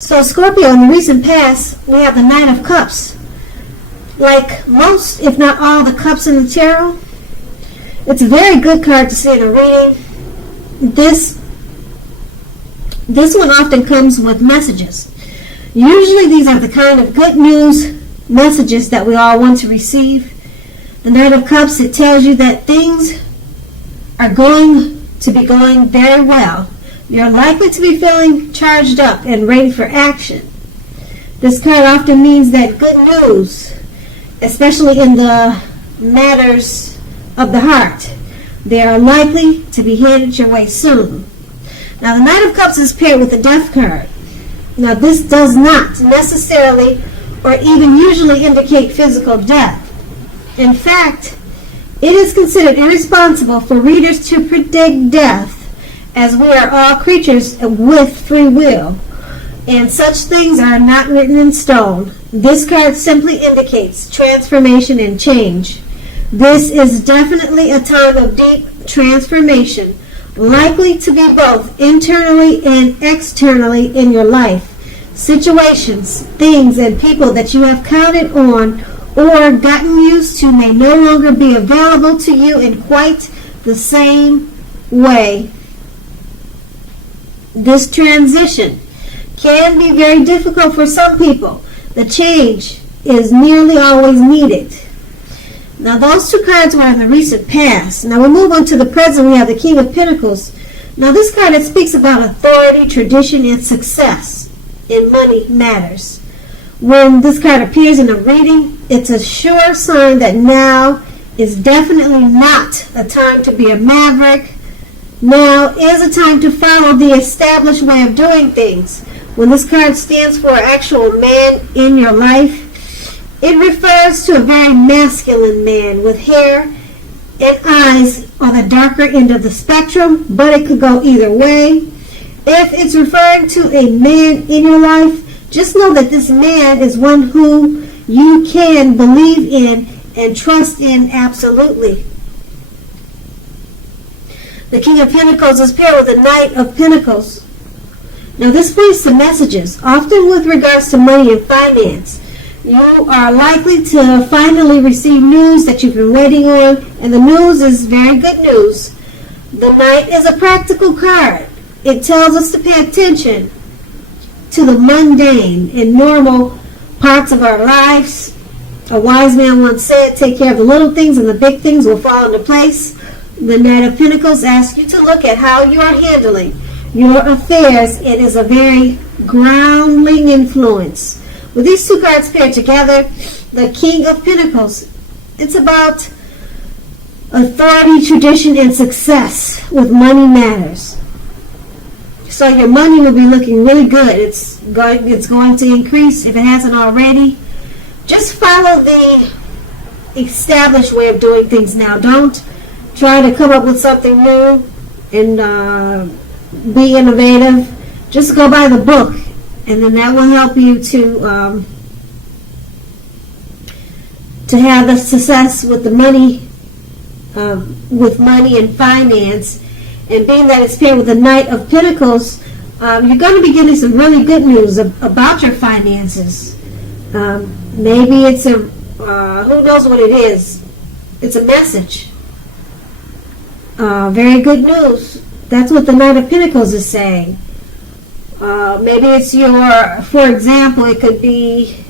So Scorpio, in the recent past, we have the Knight of Cups. Like most, if not all, the cups in the tarot, it's a very good card to see in a reading. This one often comes with messages. Usually these are the kind of good news messages that we all want to receive. The Knight of Cups, it tells you that things are going to be going very well. You're likely to be feeling charged up and ready for action. This card often means that good news, especially in the matters of the heart, they are likely to be handed your way soon. Now, the Knight of Cups is paired with the Death card. Now, this does not necessarily or even usually indicate physical death. In fact, it is considered irresponsible for readers to predict death, as we are all creatures with free will, and such things are not written in stone. This card simply indicates transformation and change. This is definitely a time of deep transformation, likely to be both internally and externally in your life. Situations, things, and people that you have counted on or gotten used to may no longer be available to you in quite the same way. This transition can be very difficult for some people. The change is nearly always needed. Now, those two cards were in the recent past. Now, we move on to the present. We have the King of Pentacles. Now, this card, it speaks about authority, tradition, and success in money matters. When this card appears in a reading, it's a sure sign that now is definitely not a time to be a maverick. Now is a time to follow the established way of doing things. When this card stands for an actual man in your life, it refers to a very masculine man with hair and eyes on the darker end of the spectrum, but it could go either way. If it's referring to a man in your life, just know that this man is one who you can believe in and trust in absolutely. The King of Pentacles is paired with the Knight of Pentacles. Now, this brings some messages, often with regards to money and finance. You are likely to finally receive news that you've been waiting on, and the news is very good news. The Knight is a practical card. It tells us to pay attention to the mundane and normal parts of our lives. A wise man once said, take care of the little things and the big things will fall into place. The Knight of Pentacles asks you to look at how you are handling your affairs. It is a very grounding influence. With these two cards paired together, the King of Pentacles, it's about authority, tradition, and success with money matters. So your money will be looking really good. It's going to increase if it hasn't already. Just follow the established way of doing things now. Don't try to come up with something new and be innovative. Just go by the book, and then that will help you to have the success with the money, with money and finance. And being that it's paired with the Knight of Pentacles, you're going to be getting some really good news about your finances. Maybe it's who knows what it is. It's a message. Very good news. That's what the Knight of Pentacles is saying. Maybe it's for example, it could be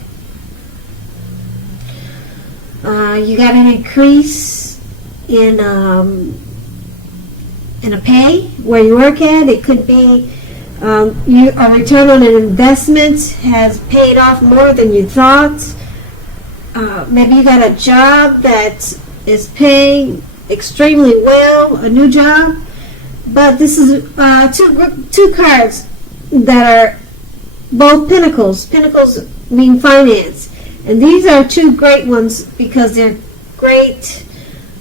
you got an increase in a pay where you work at. It could be a return on an investment has paid off more than you thought. Maybe you got a job that is paying extremely well, a new job. But this is two cards that are both pentacles. Pentacles mean finance. And these are two great ones because they're great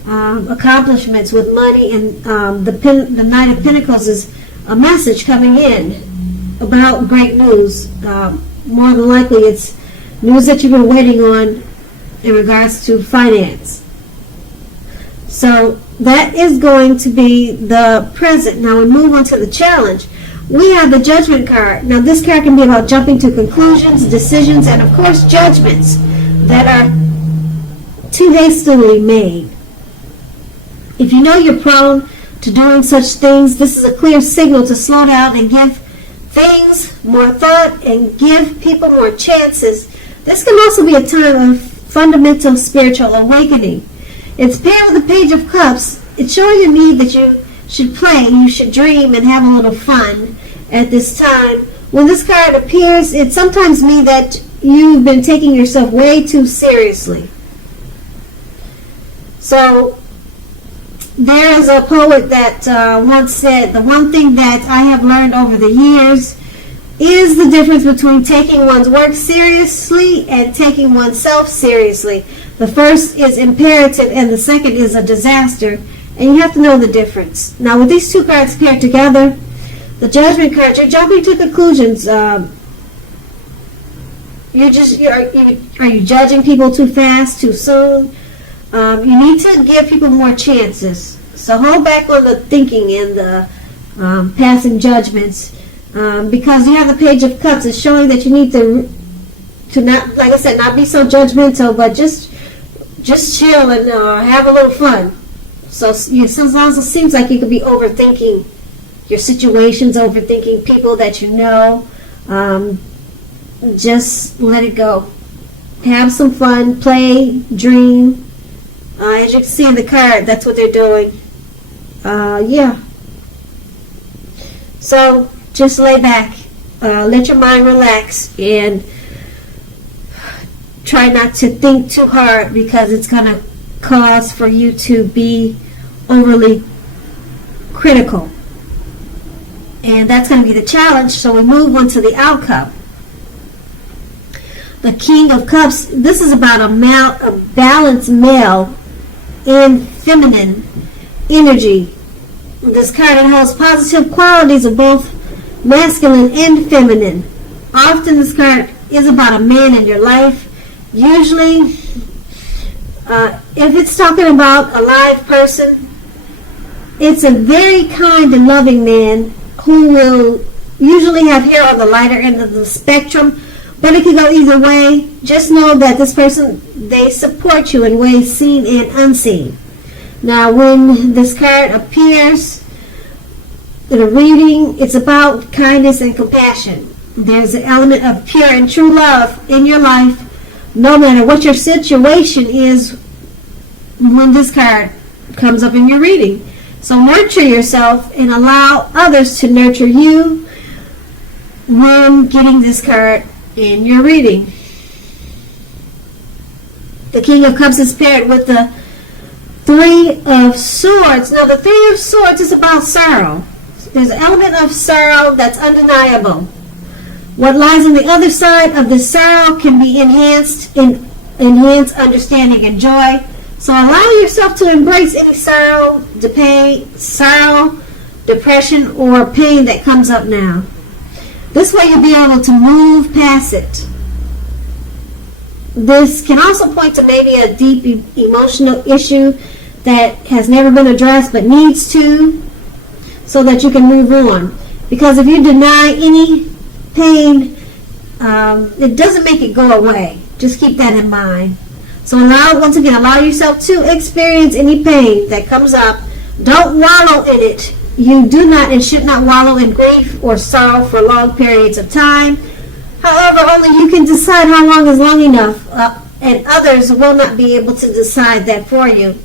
accomplishments with money. And the Knight of Pentacles is a message coming in about great news. More than likely it's news that you've been waiting on in regards to finance. So that is going to be the present. Now we move on to the challenge. we have the Judgment card. Now, this card can be about jumping to conclusions, decisions, and of course, judgments that are too hastily made. If you know you're prone to doing such things, this is a clear signal to slow down and give things more thought and give people more chances. This can also be a time of fundamental spiritual awakening. It's paired with the Page of Cups. It's showing a need that you should play, you should dream and have a little fun at this time. When this card appears, it sometimes means that you've been taking yourself way too seriously. So, there is a poet that once said, the one thing that I have learned over the years is the difference between taking one's work seriously and taking oneself seriously. The first is imperative and the second is a disaster. And you have to know the difference. Now, with these two cards paired together, the Judgment card, you're jumping to conclusions. Are you judging people too fast, too soon? You need to give people more chances. So hold back on the thinking and the passing judgments, because you have the Page of Cups. It's showing that you need to not, like I said, not be so judgmental, but just chill and have a little fun. So sometimes it seems like you could be overthinking your situations, overthinking people that you know. Just let it go. Have some fun, play, dream. As you can see in the card, that's what they're doing. Yeah. So just lay back, let your mind relax, and try not to think too hard, because it's going to cause for you to be overly critical. And that's going to be the challenge. So we move on to the outcome. The King of Cups, this is about a balanced male and feminine energy. This card holds positive qualities of both masculine and feminine. Often this card is about a man in your life. Usually, if it's talking about a live person, it's a very kind and loving man who will usually have hair on the lighter end of the spectrum, but it can go either way. Just know that this person, they support you in ways seen and unseen. Now, when this card appears in a reading, it's about kindness and compassion. There's an element of pure and true love in your life, no matter what your situation is when this card comes up in your reading. So nurture yourself and allow others to nurture you when getting this card in your reading. The King of Cups is paired with the Three of Swords. Now, the Three of Swords is about sorrow. There's an element of sorrow that's undeniable. What lies on the other side of the sorrow can be enhanced understanding and joy. So allow yourself to embrace any sorrow, depression, or pain that comes up now. This way you'll be able to move past it. This can also point to maybe a deep emotional issue that has never been addressed but needs to, so that you can move on. Because if you deny any pain, it doesn't make it go away. Just keep that in mind. So once again, allow yourself to experience any pain that comes up. Don't wallow in it. You do not and should not wallow in grief or sorrow for long periods of time. However, only you can decide how long is long enough, and others will not be able to decide that for you.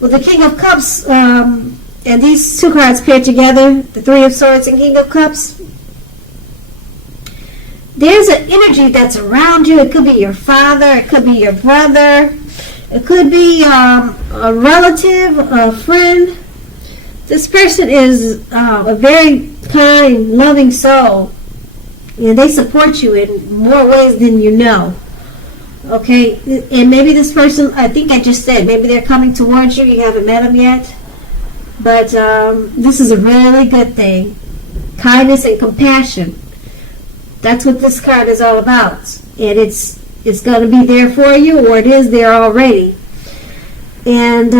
With the King of Cups, and these two cards paired together, the Three of Swords and King of Cups, there's an energy that's around you. It could be your father, it could be your brother, it could be a relative, a friend. This person is a very kind, loving soul, and they support you in more ways than you know. Okay, and maybe this person, I think I just said, maybe they're coming towards you. You haven't met them yet, but this is a really good thing. Kindness and compassion. That's what this card is all about. And it's going to be there for you, or it is there already. And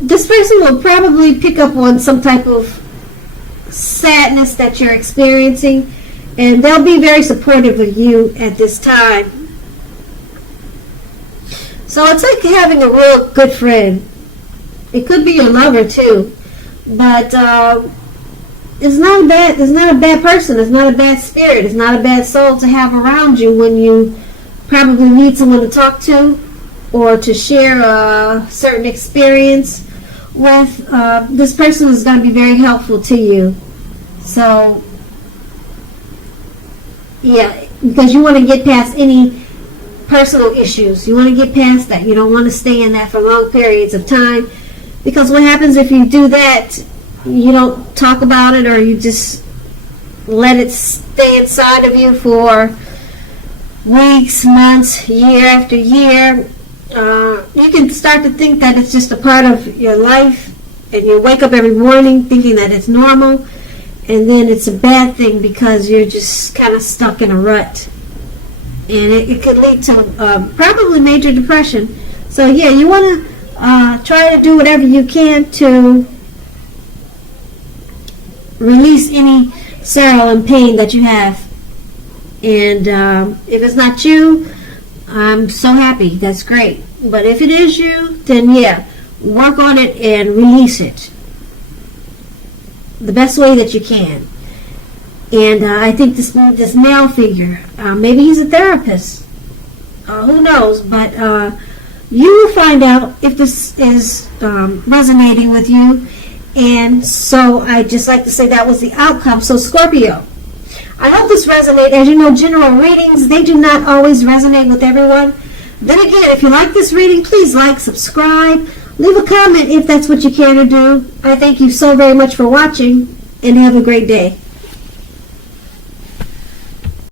this person will probably pick up on some type of sadness that you're experiencing, and they'll be very supportive of you at this time. So it's like having a real good friend. It could be your lover too, but it's not a bad person. It's not a bad spirit. It's not a bad soul to have around you when you probably need someone to talk to or to share a certain experience with. This person is going to be very helpful to you. So, yeah, because you want to get past any personal issues. You want to get past that. You don't want to stay in that for long periods of time, because what happens if you do that, you don't talk about it, or you just let it stay inside of you for weeks, months, year after year. You can start to think that it's just a part of your life, and you wake up every morning thinking that it's normal, and then it's a bad thing because you're just kind of stuck in a rut. And it could lead to probably major depression. So yeah, you want to try to do whatever you can to release any sorrow and pain that you have. And if it's not you, I'm so happy. That's great. But if it is you, then yeah, work on it and release it the best way that you can. And I think this male figure, maybe he's a therapist. Who knows? But you will find out if this is resonating with you. And so I just like to say that was the outcome. So Scorpio, I hope this resonates. As you know, general readings, they do not always resonate with everyone. Then again, if you like this reading, please like, subscribe, leave a comment if that's what you care to do. I thank you so very much for watching, and have a great day.